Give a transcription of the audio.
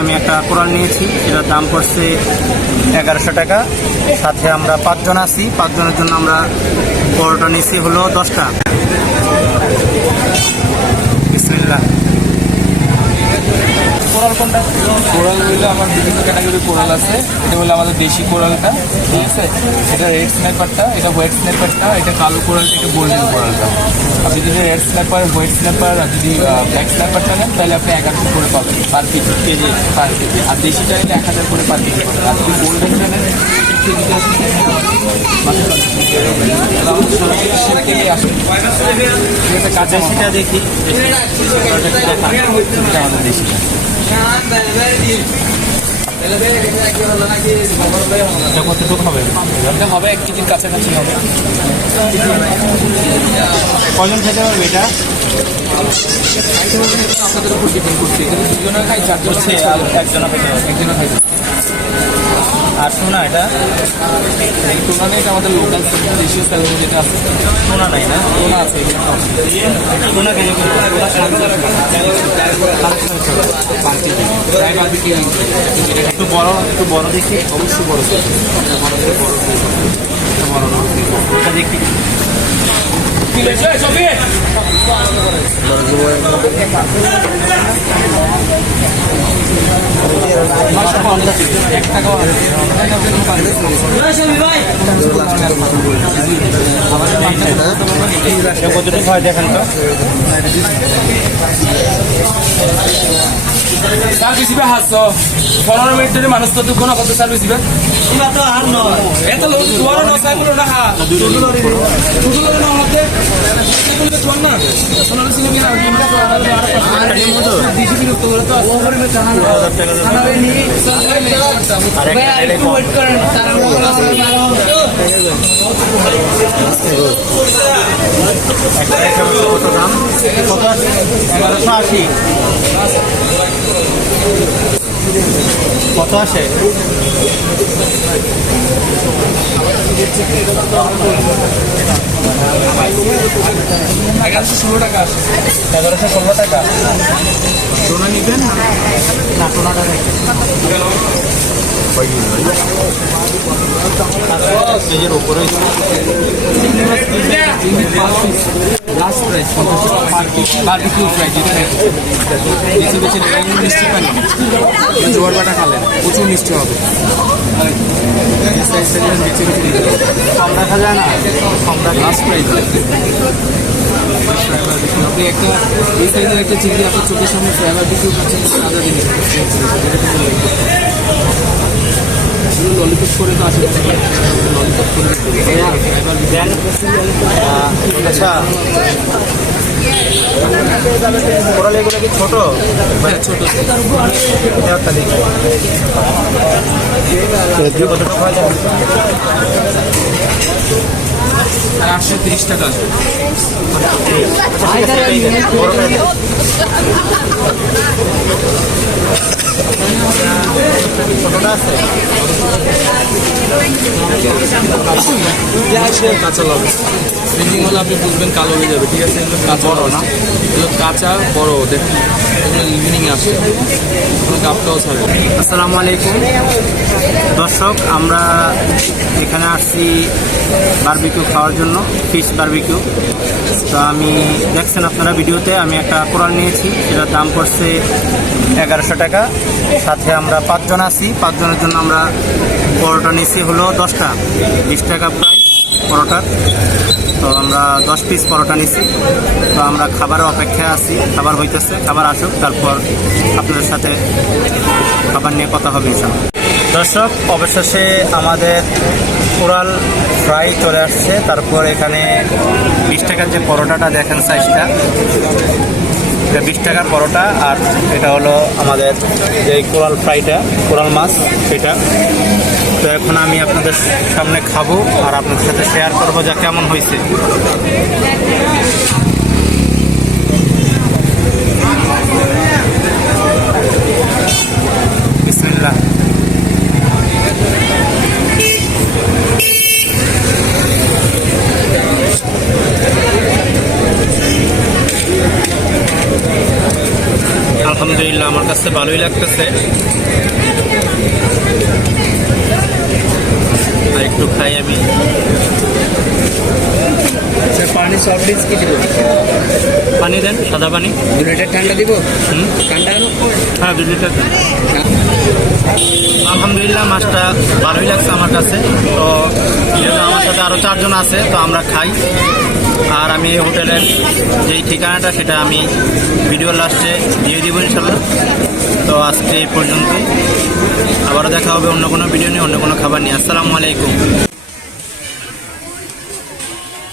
আমি একটা কোরাল নিয়েছি, এটার দাম পড়ছে 1100 টাকা। সাথে আমরা 5 জন আছি, 5 জনের জন্য আমরা পরোটা নিয়েছি হলো 10টা। বিসমিল্লাহ। কোরাল কোনটা? কোরাল হইলো আমার বিভিন্ন ক্যাটাগরি কোরাল আছে। এটা হলো আমাদের দেশি কোরালটা, ঠিক আছে। এটা রেড স্ন্যাপারটা, এটা হোয়াইট স্ন্যাপারটা, এটা কালো কোরালটা, এটা গোল্ডেন কোরালটা। আপনি যদি রেড স্ন্যাপার, হোয়াইট স্ন্যাপার আর যদি ব্ল্যাক স্ন্যাপারটা নেন তাহলে আপনি 1100 করে পাবেন পার কেজি পার কেজি। আর দেশিটা নিলে 1000 করে পার কেজি পাবেন। আর যদি গোল্ডেনটা নেন কেজিটা কাঁচা দেশিটা দেখি, আমাদের দেশিটা কতটুকু হবে? হবে 1 কেজির কাছাকাছি হবে। কজন খেতে পারবে এটা? আপনাদের উপর ডিপেন্ড করছে। কিন্তু দুজনে খাই, 4 জন হচ্ছে একজনা খেতে পারবে, একজনে খাই। আর শোনা এটা টোনা নেই, এটা আমাদের লোকাল দেশীয় স্যালমন যেটা আছে। শোনা নাই না? টোনা আছে এখানে, শোনা কেজি একটু বড় দেখি, অবশ্যই বড় এটা দেখি। কতটুকু হয় দেখেন তো। সার্ভিস দিবে 15 মিনিট ধরে মানুষ তো দুঃখ না কত সার্ভিস দিবে। এত লোক বড় না সাইকেল রাখা ছোট না হতে না সোনার সিনেমা কত দাম? 1180। কত আসে? 1116 টাকা আসে। 1116 টাকা। টোনা নিবেন না, টোনাটা কেজির উপরে লাস্ট প্রাইস বারবিকিউ ফ্রাই, যেটা বেছে বেছে মিষ্টি পানি জোয়ার বাটা খালেন প্রচুর মিষ্টি হবে। বেছে বেছে কম রাখা যায় না? কম রাখা লাস্ট প্রাইস। আপনি একটা এই সাইজের একটা চিংড়ি আপনার চোখের সামনে ফ্রাই বারবিকিউ খাচ্ছেন, আলাদা জিনিস। ললিপপ করে তো আসে, ললিপপ করে আচ্ছা, কোরাল এগুলো কি ছোট? ছোট একটা দেখি কতটুকু হয় জানেন? 830 টাকা আছে। ছোটটা আছে? কাঁচা লবণ ফ্রিজিং হলে আপনি বুঝবেন কালো হয়ে যাবে, ঠিক আছে। এগুলো কাঁচা বড় না, এগুলো কাঁচা বড় দেখুন, এগুলো ইভিনিং আসে, এগুলো কাপটাও ছাড়ে। আসসালামু আলাইকুম দর্শক, আমরা এখানে আসছি বারবিকিউ খাওয়ার জন্য, ফিশ বারবিকিউ। তো আমি দেখছেন আপনারা ভিডিওতে, আমি একটা কোরাল নিয়েছি, এটার দাম পড়ছে 1100 টাকা। সাথে আমরা 5 জন আছি, 5 জনের জন্য আমরা পরোটা নিয়েছি হলো 10টা, 20 টাকা প্রায় পরোটার। তো আমরা 10 পিস পরোটা নিছি। তো আমরা খাবারের অপেক্ষায় আছি, খাবার হইতেছে, খাবার আসুক, তারপর আপনাদের সাথে খাবার নিয়ে কথা হবে ইনশাআল্লাহ। দর্শক, অবশেষে আমাদের কোরাল ফ্রাই চলে আসছে। তারপর এখানে 20 টাকার যে পরোটাটা দেখেন সাইজটা, এটা 20 টাকার পরোটা। আর এটা হলো আমাদের যে কোরাল ফ্রাইটা, কোরাল মাছ এটা। তো এখন আমি আপনাদের সামনে খাবো আর আপনাদের সাথে শেয়ার করবো যা কেমন হয়েছে। বিসমিল্লাহ। আলহামদুলিল্লাহ আমার কাছে ভালোই লাগতেছে। আর একটু খাই আমি। স্যার পানি সফট ড্রিঙ্কস কি দিব? পানি দেন, সাদা পানি। 2 লিটার ঠান্ডা দিব? হুম, ঠান্ডা কেন? হ্যাঁ 2 লিটার। আলহামদুলিল্লাহ মাছটা ভালোই লাগছে আমার কাছে। তো যেহেতু আমার সাথে আরও 4 জন আছে, তো আমরা খাই। আর আমি এই হোটেলের যেই ঠিকানাটা সেটা আমি ভিডিও লাস্টে দিয়ে দিব ইনশাল্লাহ। তো আজকে এই পর্যন্তই, আবারও দেখা হবে অন্য কোনো ভিডিও নিয়ে, অন্য কোনো খাবার নিয়ে। আসসালামু আলাইকুম।